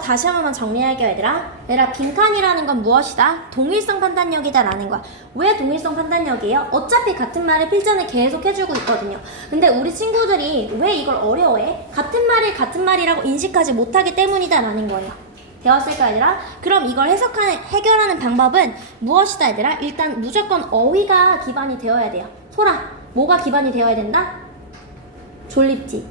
다시 한 번만 정리할게요, 얘들아. 얘들아, 빈칸이라는 건 무엇이다? 동일성 판단력이다 라는 거야. 왜 동일성 판단력이에요? 어차피 같은 말을 필전에 계속 해주고 있거든요. 근데 우리 친구들이 왜 이걸 어려워해? 같은 말을 같은 말이라고 인식하지 못하기 때문이다 라는 거예요. 배웠을까, 얘들아? 그럼 이걸 해결하는 방법은 무엇이다, 얘들아? 일단 무조건 어휘가 기반이 되어야 돼요. 소라, 뭐가 기반이 되어야 된다? 졸립지.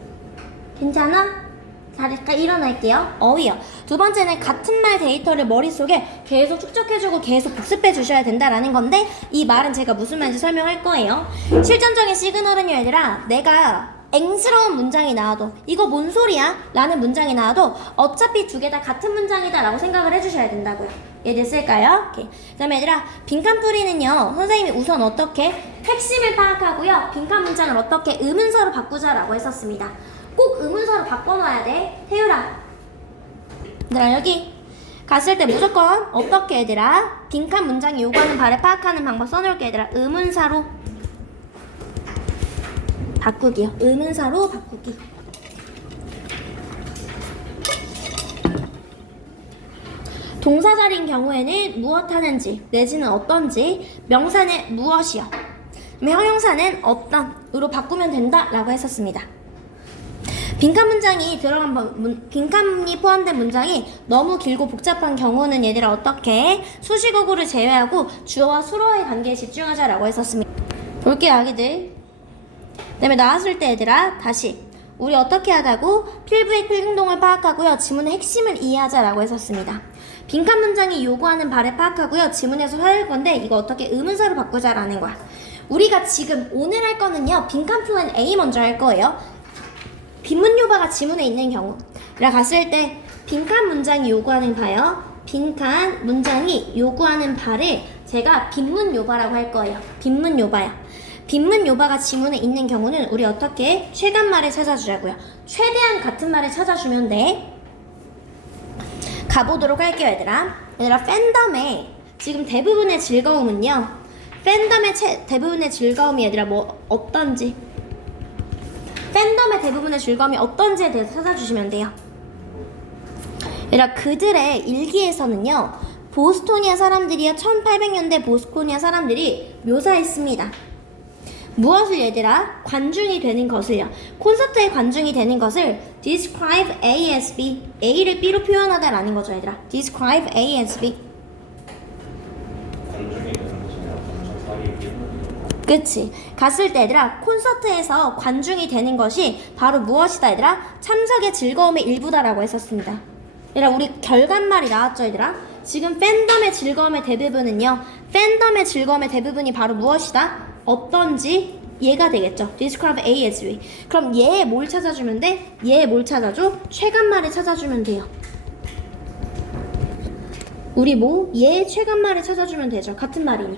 괜찮아? 잘할까? 일어날게요. 어휘요. 두 번째는 같은 말 데이터를 머릿속에 계속 축적해주고 계속 복습해 주셔야 된다라는 건데, 이 말은 제가 무슨 말인지 설명할 거예요. 실전적인 시그널은요, 얘들아, 내가 앵스러운 문장이 나와도 이거 뭔 소리야? 라는 문장이 나와도 어차피 두 개 다 같은 문장이다 라고 생각을 해주셔야 된다고요. 이해됐을까요? 오케이. 그 다음에 얘들아, 빈칸풀이는요, 선생님이 우선 어떻게 핵심을 파악하고요, 빈칸 문장을 어떻게 의문사로 바꾸자라고 했었습니다. 꼭 의문사로 바꿔놔야 돼. 태율아, 얘들아, 여기 갔을 때 무조건 어떻게, 얘들아, 빈칸 문장이 요구하는 바를 파악하는 방법 써놓을게. 얘들아, 의문사로 바꾸기요. 의문사로 바꾸기. 동사절인 경우에는 무엇 하는지 내지는 어떤지, 명사는 무엇이요, 형용사는 어떤으로 바꾸면 된다라고 했었습니다. 빈칸 문장이 빈칸이 포함된 문장이 너무 길고 복잡한 경우는 얘들아 어떻게 수식어구를 제외하고 주어와 수어의 관계에 집중하자라고 했었습니다. 볼게요, 아기들. 그 다음에 나왔을 때 얘들아, 다시 우리 어떻게 하자고? 필부의 필행동을 파악하고요, 지문의 핵심을 이해하자라고 했었습니다. 빈칸 문장이 요구하는 바를 파악하고요, 지문에서 할 건데 이거 어떻게 의문사로 바꾸자라는 거야. 우리가 지금 오늘 할 거는요, 빈칸 플랜 A 먼저 할 거예요. 빈문 요바가 지문에 있는 경우 라 갔을 때 빈칸 문장이 요구하는 바요, 빈칸 문장이 요구하는 바를 제가 빈문 요바라고 할 거예요. 빈문 요바야. 빈문 요바가 지문에 있는 경우는 우리 어떻게 최간말을 찾아주자고요. 최대한 같은 말을 찾아주면 돼. 가보도록 할게요, 얘들아. 얘들아, 팬덤의 지금 대부분의 즐거움은요, 팬덤의 대부분의 즐거움이 얘들아 뭐 어떤지, 팬덤의 대부분의 즐거움이 어떤지에 대해서 찾아주시면 돼요. 얘들아, 그들의 일기에서는요, 보스토니아 사람들이요, 1800년대 보스토니아 사람들이 묘사했습니다. 무엇을 얘들아? 관중이 되는 것을요. 콘서트에 관중이 되는 것을 describe A as B, A를 B로 표현하다라는 거죠, 얘들아. describe A as B. 관중이 되는 것이 아니라 관중 사이에 그치. 갔을 때 얘들아, 콘서트에서 관중이 되는 것이 바로 무엇이다, 얘들아? 참석의 즐거움의 일부다라고 했었습니다. 얘들아, 우리 결과말이 나왔죠, 얘들아? 지금 팬덤의 즐거움의 대부분은요, 팬덤의 즐거움의 대부분이 바로 무엇이다? 어떤지 얘가 되겠죠. describe A as B. 그럼 얘 뭘 찾아주면 돼? 얘 뭘 찾아줘? 최간말을 찾아주면 돼요. 우리 뭐? 얘 최간말을 찾아주면 되죠. 같은 말이니.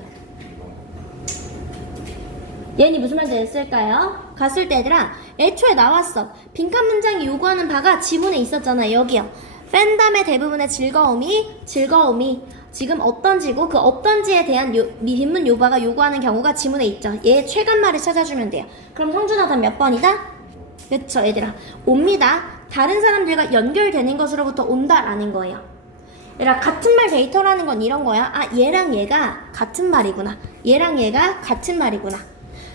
얘는 무슨 말인지 됐을까요? 갔을 때 얘들아, 애초에 나왔어. 빈칸 문장이 요구하는 바가 지문에 있었잖아. 여기요. 팬덤의 대부분의 즐거움이 지금 어떤지고, 그 어떤지에 대한 빈문 요바가 요구하는 경우가 지문에 있죠. 얘 최간말을 찾아주면 돼요. 그럼 성준아, 답 몇 번이다? 그쵸, 얘들아. 옵니다. 다른 사람들과 연결되는 것으로부터 온다라는 거예요. 얘들아, 같은 말 데이터라는 건 이런 거야. 아, 얘랑 얘가 같은 말이구나. 얘랑 얘가 같은 말이구나.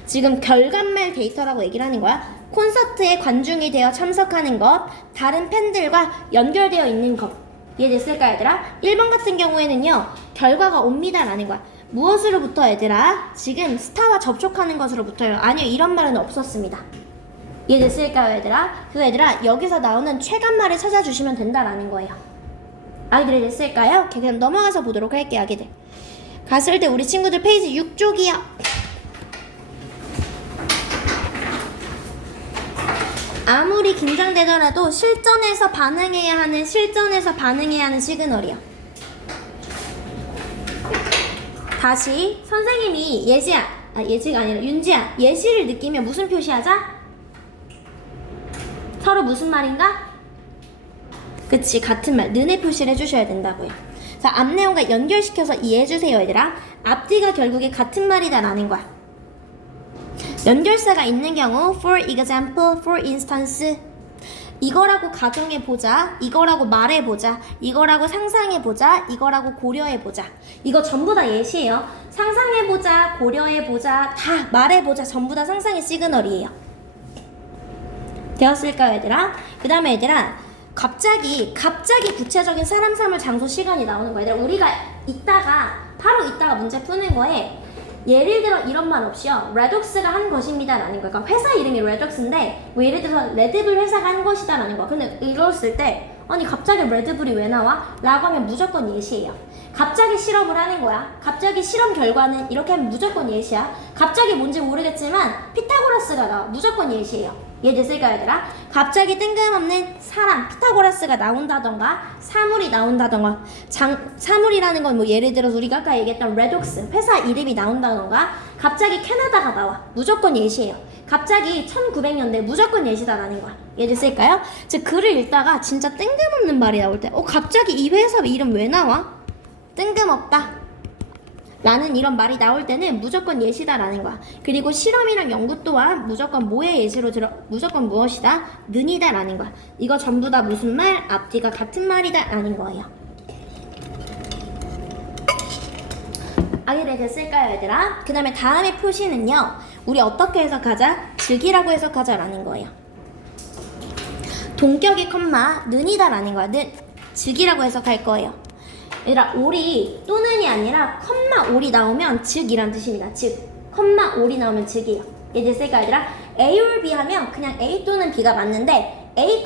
지금 결과말 데이터라고 얘기를 하는 거야. 콘서트에 관중이 되어 참석하는 것, 다른 팬들과 연결되어 있는 것. 이해됐을까, 얘들아? 1번 같은 경우에는요, 결과가 옵니다 라는 거야. 무엇으로부터, 얘들아? 지금 스타와 접촉하는 것으로부터요. 아니요, 이런 말은 없었습니다. 이해됐을까요, 얘들아? 그래서 얘들아, 여기서 나오는 최간말을 찾아주시면 된다라는 거예요. 아기들 됐을까요? 오케이, 그럼 넘어가서 보도록 할게요, 아기들. 갔을 때 우리 친구들 페이지 6쪽이요. 아무리 긴장되더라도 실전에서 반응해야 하는 시그널이요. 다시 선생님이 예지가 아니라 윤지야, 예시를 느끼면 무슨 표시하자? 서로 무슨 말인가? 그치, 같은 말, 너네 표시를 해주셔야 된다고요. 자, 앞 내용과 연결시켜서 이해해주세요, 얘들아. 앞뒤가 결국에 같은 말이다 라는 거야. 연결사가 있는 경우 for example, for instance, 이거라고 가정해보자, 이거라고 말해보자, 이거라고 상상해보자, 이거라고 고려해보자. 이거 전부 다 예시예요. 상상해보자, 고려해보자, 다 말해보자, 전부 다 상상의 시그널이에요. 되었을까요, 얘들아? 그 다음에 얘들아, 갑자기 구체적인 사람, 사물, 장소, 시간이 나오는 거야. 얘들아, 우리가 바로 이따가 문제 푸는 거에 예를 들어 이런 말 없이요. 레독스가 한 것입니다 라는 거야. 그러니까 회사 이름이 레독스인데 뭐 예를 들어서 레드불 회사가 한 것이다 라는 거야. 근데 이랬을 때 아니 갑자기 레드불이 왜 나와? 라고 하면 무조건 예시예요. 갑자기 실험을 하는 거야. 갑자기 실험 결과는 이렇게 하면 무조건 예시야. 갑자기 뭔지 모르겠지만 피타고라스가 나와. 무조건 예시예요. 이해됐을까요, 얘들아? 갑자기 뜬금없는 사람, 피타고라스가 나온다던가 사물이 나온다던가 사물이라는 건 뭐 예를 들어서 우리가 아까 얘기했던 레독스 회사 이름이 나온다던가 갑자기 캐나다가 나와. 무조건 예시예요. 갑자기 1900년대 무조건 예시다라는 거야. 이해됐을까요? 즉 글을 읽다가 진짜 뜬금없는 말이 나올 때 갑자기 이 회사 이름 왜 나와? 뜬금없다 라는 이런 말이 나올 때는 무조건 예시다라는 거야. 그리고 실험이랑 연구 또한 무조건 뭐의 예시로 무조건 무엇이다? 는이다 라는 거야. 이거 전부 다 무슨 말? 앞뒤가 같은 말이다 라는 거예요. 이해 됐을까요, 얘들아? 그 다음에 다음의 표시는요, 우리 어떻게 해석하자? 즉이라고 해석하자 라는 거예요. 동격의 컴마 는이다 라는 거야. 즉이라고 해석할 거예요. 얘들아, 올이 또는이 아니라 컴마 올이 나오면 즉이란 뜻입니다. 즉, 컴마 올이 나오면 즉이에요. 이해됐을까요, 얘들아? A or B 하면 그냥 A 또는 B가 맞는데 A,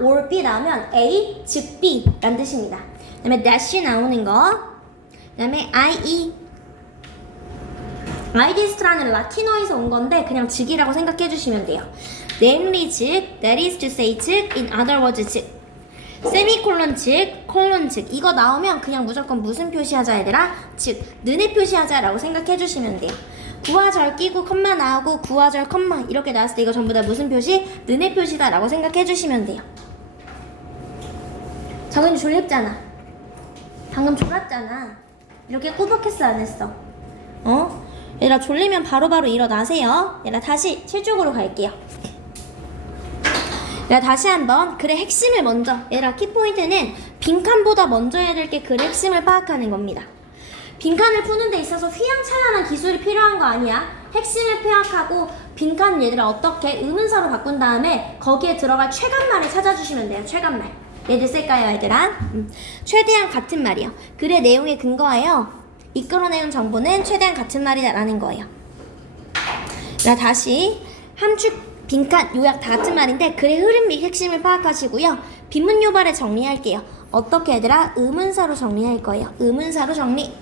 or B 나오면 A, 즉 B 란 뜻입니다. 그 다음에 dash 나오는 거, 그 다음에 IE 아이디스트라는 라틴어에서 온 건데 그냥 즉이라고 생각해 주시면 돼요. namely 즉, that is to say 즉, in other words 즉, 세미콜론 즉, 콜론 즉. 이거 나오면 그냥 무조건 무슨 표시하자, 얘들아? 즉, 는의 표시하자라고 생각해 주시면 돼요. 구화절 끼고 컴마 나오고 구화절 컴마 이렇게 나왔을 때 이거 전부 다 무슨 표시? 는의 표시다라고 생각해 주시면 돼요. 정은이 졸립잖아. 방금 졸았잖아. 이렇게 꾸벅했어, 안 했어? 얘들아, 졸리면 바로바로 일어나세요. 얘들아, 다시 7쪽으로 갈게요. 얘들아, 다시 한번 글의 핵심을 먼저, 얘들아, 키포인트는 빈칸보다 먼저 해야 될 게 글의 핵심을 파악하는 겁니다. 빈칸을 푸는 데 있어서 휘황찬란한 기술이 필요한 거 아니야. 핵심을 파악하고 빈칸을 얘들아 어떻게 의문사로 바꾼 다음에 거기에 들어갈 최간말을 찾아주시면 돼요. 최간말. 이해됐을까요, 얘들아? 최대한 같은 말이요. 글의 내용에 근거하여 이끌어내는 정보는 최대한 같은 말이다 라는 거예요. 자, 다시 함축, 빈칸, 요약 다 같은 말인데 글의 흐름 및 핵심을 파악하시고요. 빈문 요발을 정리할게요. 어떻게 얘들아? 의문사로 정리할 거예요. 의문사로 정리.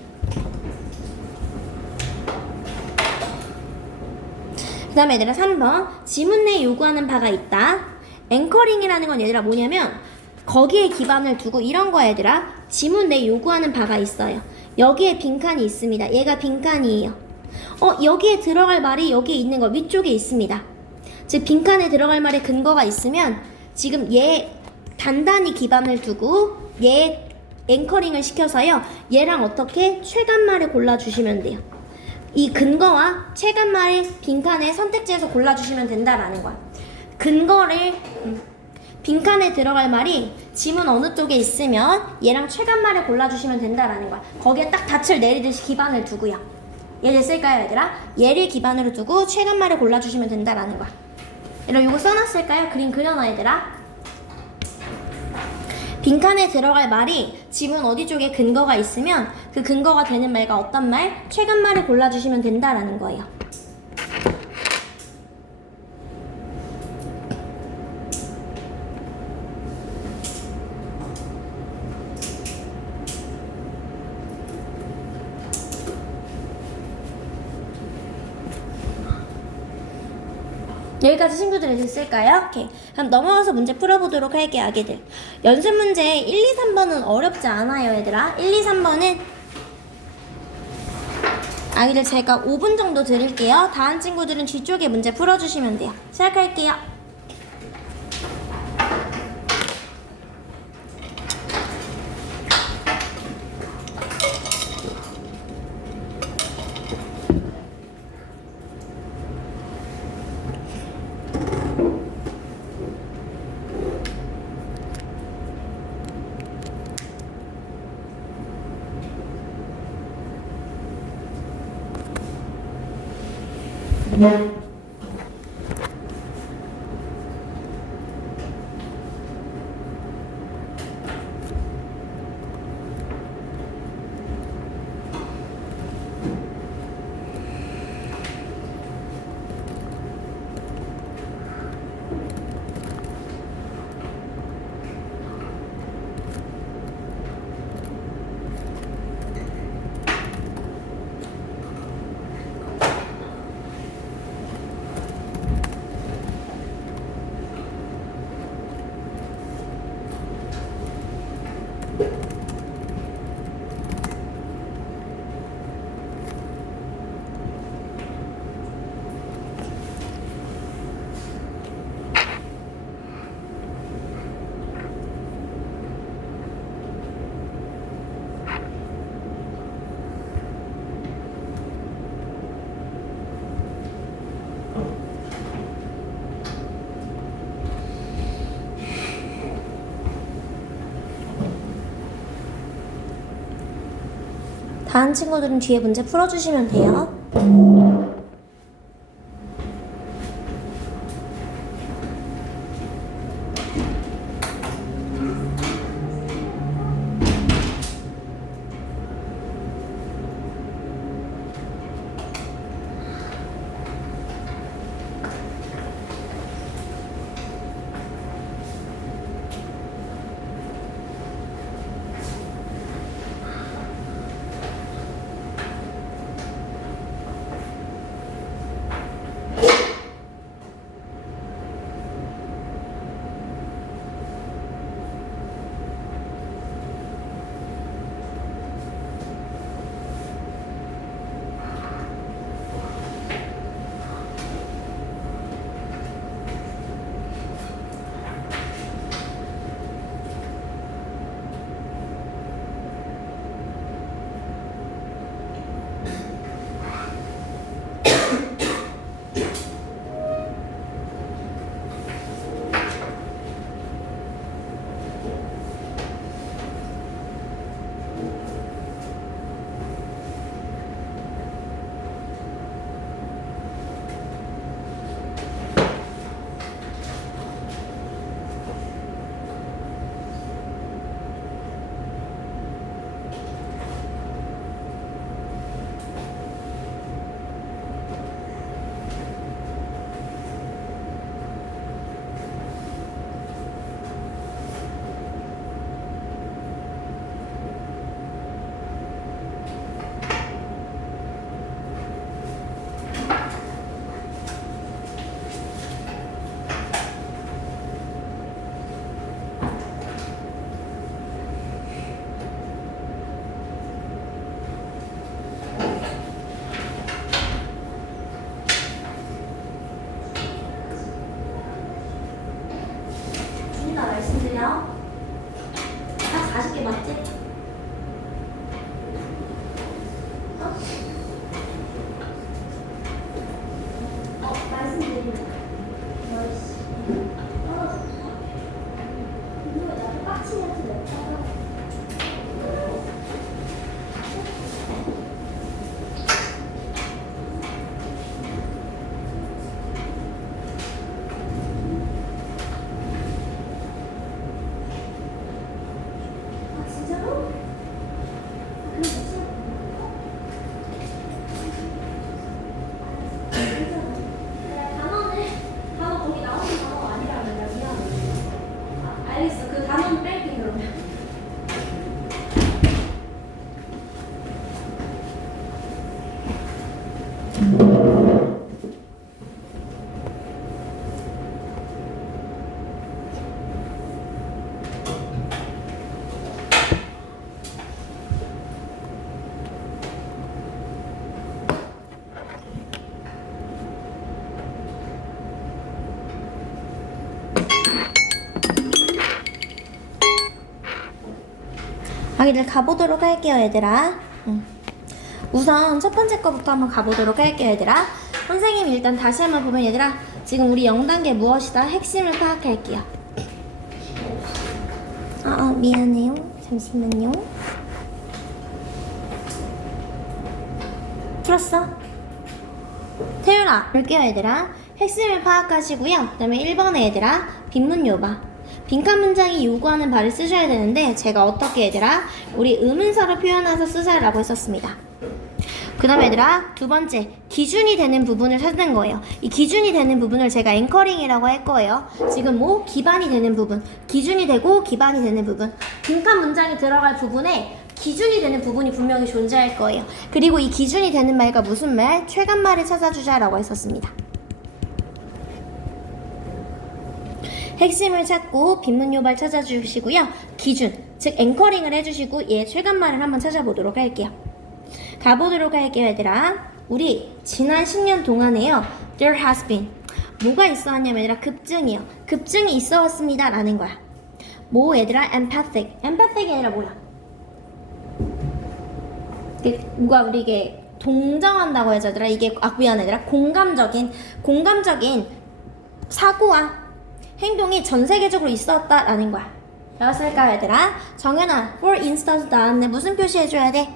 그 다음에 얘들아 3번 지문 내에 요구하는 바가 있다. 앵커링이라는 건 얘들아 뭐냐면 거기에 기반을 두고 이런 거야, 얘들아. 지문 내에 요구하는 바가 있어요. 여기에 빈칸이 있습니다. 얘가 빈칸이에요. 여기에 들어갈 말이 여기에 있는 거 위쪽에 있습니다. 즉 빈칸에 들어갈 말에 근거가 있으면 지금 얘 단단히 기반을 두고 얘 앵커링을 시켜서요. 얘랑 어떻게 최간말을 골라주시면 돼요. 이 근거와 최간말을 빈칸에 선택지에서 골라주시면 된다라는 거야. 근거를 빈칸에 들어갈 말이 지문 어느 쪽에 있으면 얘랑 최간말을 골라주시면 된다라는 거야. 거기에 딱 닻을 내리듯이 기반을 두고요. 이해됐을까요, 얘들아? 얘를 기반으로 두고 최간말을 골라주시면 된다라는 거야. 여러분 이거 써놨을까요? 그림 그려놔, 얘들아. 빈칸에 들어갈 말이 지문 어디 쪽에 근거가 있으면 그 근거가 되는 말과 어떤 말, 최간말을 골라주시면 된다라는 거예요. 여기까지 친구들 됐을까요? 오케이. 그럼 넘어가서 문제 풀어보도록 할게요, 아기들. 연습 문제 1, 2, 3번은 어렵지 않아요, 얘들아. 1, 2, 3번은 아기들 제가 5분 정도 드릴게요. 다른 친구들은 뒤쪽에 문제 풀어주시면 돼요. 시작할게요. 다른 친구들은 뒤에 문제 풀어주시면 돼요. 준이나 말씀드려. 딱 40개 맞지? 말씀드리면 너희씨 떨어져. 이거 나도 빡치면서 냈다가 진짜로? 단어 거기 나오는 단어가 아니라면 나 미안해. 알겠어. 그 단어는 뺄게 그러면. 아기들 가보도록 할게요, 얘들아. 우선 첫 번째 거부터 한번 가보도록 할게요, 얘들아. 선생님이 일단 다시 한번 보면 얘들아, 지금 우리 0단계 무엇이다? 핵심을 파악할게요. 미안해요. 잠시만요. 풀었어? 태윤아, 볼게요 얘들아. 핵심을 파악하시고요. 그 다음에 1번에 얘들아, 빈문 요바. 빈칸 문장이 요구하는 바를 쓰셔야 되는데 제가 어떻게 얘들아? 우리 의문사로 표현해서 쓰자라고 했었습니다. 그 다음에 얘들아, 두 번째, 기준이 되는 부분을 찾는 거예요. 이 기준이 되는 부분을 제가 앵커링이라고 할 거예요. 지금 뭐? 기반이 되는 부분. 기준이 되고 기반이 되는 부분. 빈칸 문장이 들어갈 부분에 기준이 되는 부분이 분명히 존재할 거예요. 그리고 이 기준이 되는 말과 무슨 말? 최간말을 찾아주자라고 했었습니다. 핵심을 찾고 빈문 요발 찾아주시고요. 기준, 즉 앵커링을 해주시고 얘 최간말을 한번 찾아보도록 할게요. 가보도록 할게요 얘들아. 우리 지난 10년 동안에요, there has been 뭐가 있어 왔냐면 얘들아, 급증이요. 급증이 있어 왔습니다 라는 거야. 뭐 얘들아? emphatic이 아니라 뭐야? 누가 우리에게 동정한다고 해서 얘들아, 이게 미안해 얘들아, 공감적인 사고와 행동이 전 세계적으로 있었다라는 거야. 내가 쓸까요 얘들아? 정연아, for instance 나왔네. 무슨 표시 해줘야 돼?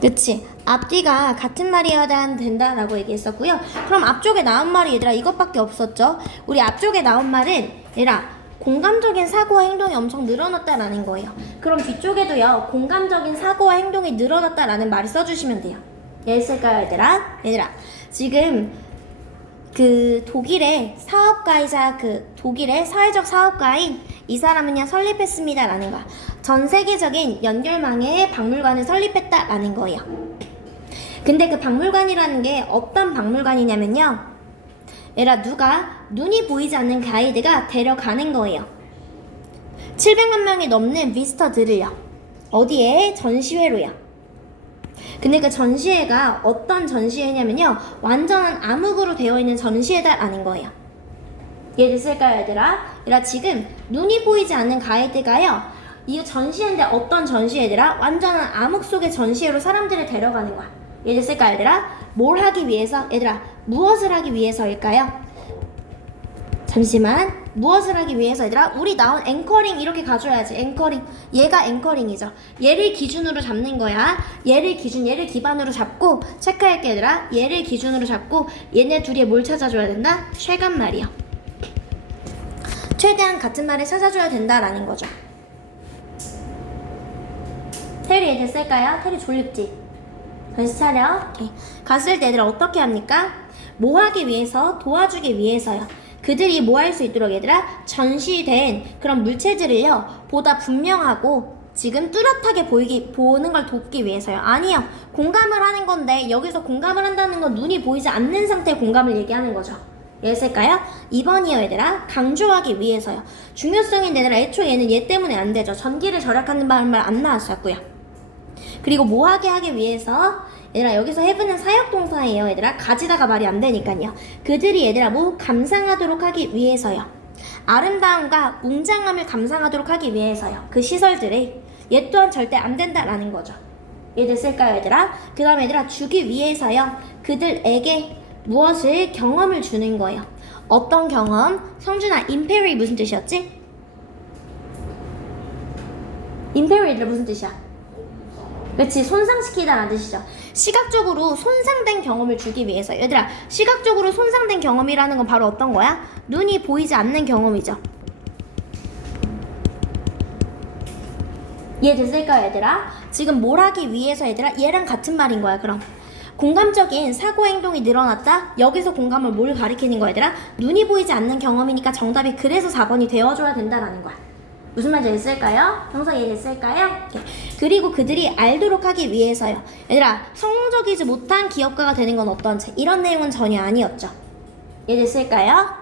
그치, 앞뒤가 같은 말이어야 된다라고 얘기했었고요. 그럼 앞쪽에 나온 말이 얘들아 이것밖에 없었죠. 우리 앞쪽에 나온 말은 얘들아 공감적인 사고와 행동이 엄청 늘어났다라는 거예요. 그럼 뒤쪽에도요, 공감적인 사고와 행동이 늘어났다라는 말을 써주시면 돼요. 얘 쓸까요 얘들아? 지금 그 독일의 사업가이자 그 독일의 사회적 사업가인 이 사람은요 설립했습니다 라는 거야. 전 세계적인 연결망의 박물관을 설립했다라는 거예요. 근데 그 박물관이라는 게 어떤 박물관이냐면요, 얘라 누가 눈이 보이지 않는 가이드가 데려가는 거예요. 700만 명이 넘는 비스터들을요. 어디에? 전시회로요. 근데 그 전시회가 어떤 전시회냐면요, 완전한 암흑으로 되어 있는 전시회다라는 거예요. 얘들 쓸까요 얘들아? 지금 눈이 보이지 않는 가이드가요, 이 전시회인데 어떤 전시회들아? 완전한 암흑 속의 전시회로 사람들을 데려가는 거야. 얘들 쓸까요 얘들아? 뭘 하기 위해서? 얘들아, 무엇을 하기 위해서일까요? 잠시만, 무엇을 하기 위해서 얘들아? 우리 나온 앵커링 이렇게 가져야지. 앵커링, 얘가 앵커링이죠. 얘를 기준으로 잡는 거야. 얘를 기반으로 잡고 체크할게 얘들아. 얘를 기준으로 잡고 얘네 둘이 뭘 찾아줘야 된다? 최간말이요. 최대한 같은 말을 찾아줘야 된다라는 거죠. 테리 얘들 쓸까요? 테리 졸립지? 정신 차려. 오케이. 갔을 때 얘들아 어떻게 합니까? 뭐 하기 위해서? 도와주기 위해서요. 그들이 뭐 할 수 있도록 얘들아, 전시된 그런 물체들을요 보다 분명하고 지금 뚜렷하게 보는 걸 돕기 위해서요. 아니요, 공감을 하는 건데 여기서 공감을 한다는 건 눈이 보이지 않는 상태의 공감을 얘기하는 거죠. 얘였을까요? 2번이요 얘들아, 강조하기 위해서요. 중요성인 얘들아, 애초에 얘는 얘 때문에 안 되죠. 전기를 절약하는 말 안 나왔었고요. 그리고 뭐 하기 위해서? 얘들아, 여기서 have는 사역동사예요 얘들아. 가지다가 말이 안 되니까요. 그들이 얘들아 뭐 감상하도록 하기 위해서요. 아름다움과 웅장함을 감상하도록 하기 위해서요. 그 시설들이 얘 또한 절대 안 된다라는 거죠. 얘들 쓸까요 얘들아? 그 다음에 얘들아, 주기 위해서요. 그들에게 무엇을 경험을 주는 거예요. 어떤 경험? 성준아, 임페리 무슨 뜻이었지? 임페리 얘들아 무슨 뜻이야? 그렇지, 손상시키다라는 뜻이죠. 시각적으로 손상된 경험을 주기 위해서. 얘들아, 시각적으로 손상된 경험이라는 건 바로 어떤 거야? 눈이 보이지 않는 경험이죠. 얘 됐을까요 얘들아? 지금 뭘 하기 위해서 얘들아? 얘랑 같은 말인 거야. 그럼 공감적인 사고 행동이 늘어났다? 여기서 공감을 뭘 가리키는 거야 얘들아? 눈이 보이지 않는 경험이니까 정답이 그래서 4번이 되어줘야 된다라는 거야. 무슨 말인지 됐을까요? 정석 이해됐을까요? 오케이. 그리고 그들이 알도록 하기 위해서요. 얘들아, 성공적이지 못한 기업가가 되는 건 어떤 책? 이런 내용은 전혀 아니었죠. 이해됐을까요?